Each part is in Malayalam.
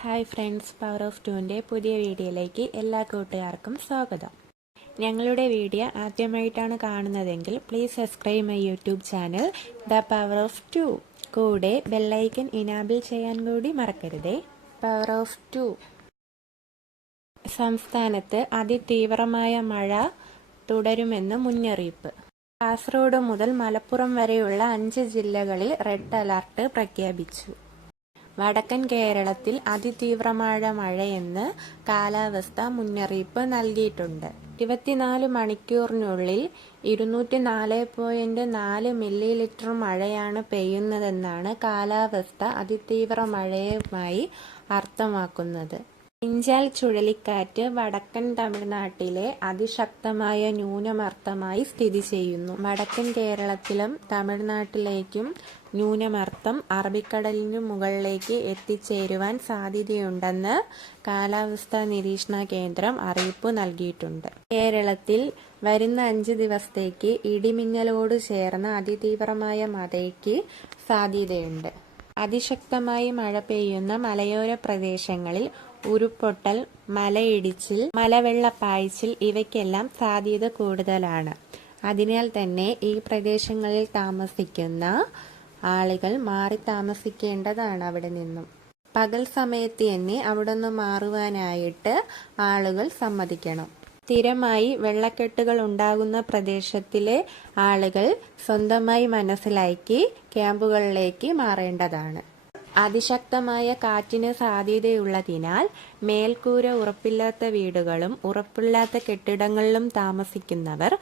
ഹായ് ഫ്രണ്ട്സ്, പവർ ഓഫ് ടൂവിൻ്റെ പുതിയ വീഡിയോയിലേക്ക് എല്ലാ കൂട്ടുകാർക്കും സ്വാഗതം. ഞങ്ങളുടെ വീഡിയോ ആദ്യമായിട്ടാണ് കാണുന്നതെങ്കിൽ please subscribe my YouTube channel the power of two. കൂടെ ബെല്ലൈക്കൻ ഇനാബിൾ ചെയ്യാൻ കൂടി മറക്കരുതേ. Power of two. സംസ്ഥാനത്ത് അതിതീവ്രമായ മഴ തുടരുമെന്ന് മുന്നറിയിപ്പ്. കാസർഗോഡ് മുതൽ മലപ്പുറം വരെയുള്ള 5 ജില്ലകളിൽ റെഡ് അലർട്ട് പ്രഖ്യാപിച്ചു. വടക്കൻ കേരളത്തിൽ അതിതീവ്രമായ മഴയെന്ന് കാലാവസ്ഥാ മുന്നറിയിപ്പ് നൽകിയിട്ടുണ്ട്. 24 മണിക്കൂറിനുള്ളിൽ 204.4 മില്ലിലിറ്റർ മഴയാണ് പെയ്യുന്നതെന്നാണ് കാലാവസ്ഥ അതിതീവ്ര മഴയുമായി അർത്ഥമാക്കുന്നത്. ഇഞ്ചാൽ ചുഴലിക്കാറ്റ് വടക്കൻ തമിഴ്നാട്ടിലെ അതിശക്തമായ ന്യൂനമർദ്ദമായി സ്ഥിതി ചെയ്യുന്നു. വടക്കൻ കേരളത്തിലും തമിഴ്നാട്ടിലേക്കും ന്യൂനമർദ്ദം അറബിക്കടലിനു മുകളിലേക്ക് എത്തിച്ചേരുവാൻ സാധ്യതയുണ്ടെന്ന് കാലാവസ്ഥാ നിരീക്ഷണ കേന്ദ്രം അറിയിപ്പ് നൽകിയിട്ടുണ്ട്. കേരളത്തിൽ വരുന്ന 5 ദിവസത്തേക്ക് ഇടിമിന്നലോട് ചേർന്ന അതിതീവ്രമായ മഴയ്ക്ക് സാധ്യതയുണ്ട്. അതിശക്തമായി മഴ പെയ്യുന്ന മലയോര പ്രദേശങ്ങളിൽ ഉരുൾപൊട്ടൽ, മലയിടിച്ചിൽ, മലവെള്ളപ്പാച്ചിൽ ഇവയ്ക്കെല്ലാം സാധ്യത കൂടുതലാണ്. അതിനാൽ തന്നെ ഈ പ്രദേശങ്ങളിൽ താമസിക്കുന്ന ആളുകൾ മാറി താമസിക്കേണ്ടതാണ്. അവിടെ നിന്നും പകൽ സമയത്ത് തന്നെ അവിടെ നിന്ന് മാറുവാനായിട്ട് ആളുകൾ സമ്മതിക്കണം. സ്ഥിരമായി വെള്ളക്കെട്ടുകൾ ഉണ്ടാകുന്ന പ്രദേശത്തിലെ ആളുകൾ സ്വന്തമായി മനസ്സിലാക്കി ക്യാമ്പുകളിലേക്ക് മാറേണ്ടതാണ്. അതിശക്തമായ കാറ്റിന് സാധ്യതയുള്ളതിനാൽ മേൽക്കൂര ഉറപ്പില്ലാത്ത വീടുകളും ഉറപ്പില്ലാത്ത കെട്ടിടങ്ങളിലും താമസിക്കുന്നവർ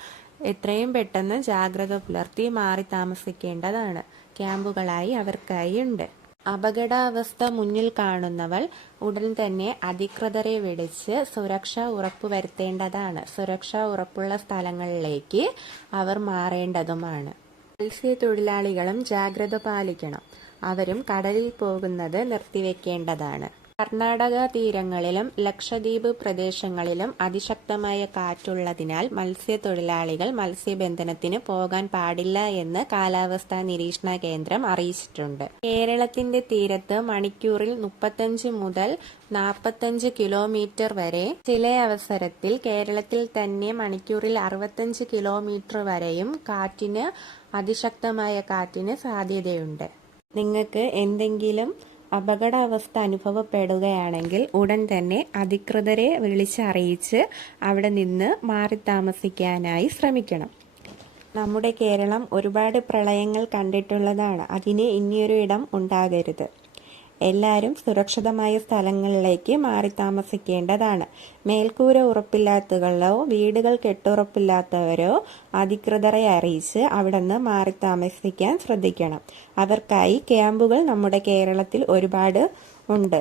എത്രയും പെട്ടെന്ന് ജാഗ്രത പുലർത്തി മാറി താമസിക്കേണ്ടതാണ്. ക്യാമ്പുകളായി അവർക്കായി ഉണ്ട്. അപകടാവസ്ഥ മുന്നിൽ കാണുന്നവർ ഉടൻ തന്നെ അധികൃതരെ വിളിച്ച് സുരക്ഷ ഉറപ്പുവരുത്തേണ്ടതാണ്. സുരക്ഷ ഉറപ്പുള്ള സ്ഥലങ്ങളിലേക്ക് അവർ മാറേണ്ടതുമാണ്. മത്സ്യത്തൊഴിലാളികളും ജാഗ്രത പാലിക്കണം. അവരും കടലിൽ പോകുന്നത് നിർത്തിവെക്കേണ്ടതാണ്. കർണാടക തീരങ്ങളിലും ലക്ഷദ്വീപ് പ്രദേശങ്ങളിലും അതിശക്തമായ കാറ്റുള്ളതിനാൽ മത്സ്യത്തൊഴിലാളികൾ മത്സ്യബന്ധനത്തിന് പോകാൻ പാടില്ല എന്ന് കാലാവസ്ഥാ നിരീക്ഷണ കേന്ദ്രം അറിയിച്ചിട്ടുണ്ട്. കേരളത്തിന്റെ തീരത്ത് മണിക്കൂറിൽ 35 മുതൽ 45 കിലോമീറ്റർ വരെ, ചില അവസരത്തിൽ കേരളത്തിൽ തന്നെ മണിക്കൂറിൽ 65 കിലോമീറ്റർ വരെയും അതിശക്തമായ കാറ്റിന് സാധ്യതയുണ്ട്. നിങ്ങൾക്ക് എന്തെങ്കിലും അപകടാവസ്ഥ അനുഭവപ്പെടുകയാണെങ്കിൽ ഉടൻ തന്നെ അധികൃതരെ വിളിച്ചറിയിച്ച് അവിടെ നിന്ന് മാറി താമസിക്കാനായി ശ്രമിക്കണം. നമ്മുടെ കേരളം ഒരുപാട് പ്രളയങ്ങൾ കണ്ടിട്ടുള്ളതാണ്. അതിന് ഇനിയൊരു ഇടം ഉണ്ടാകരുത്. എല്ലാവരും സുരക്ഷിതമായ സ്ഥലങ്ങളിലേക്ക് മാറി താമസിക്കേണ്ടതാണ്. മേൽക്കൂര ഉറപ്പില്ലാത്തവരോ വീടുകൾ കെട്ടുറപ്പില്ലാത്തവരോ അധികൃതരെ അറിയിച്ച് അവിടെ നിന്ന് മാറി താമസിക്കാൻ ശ്രദ്ധിക്കണം. അവർക്കായി ക്യാമ്പുകൾ നമ്മുടെ കേരളത്തിൽ ഒരുപാട് ഉണ്ട്.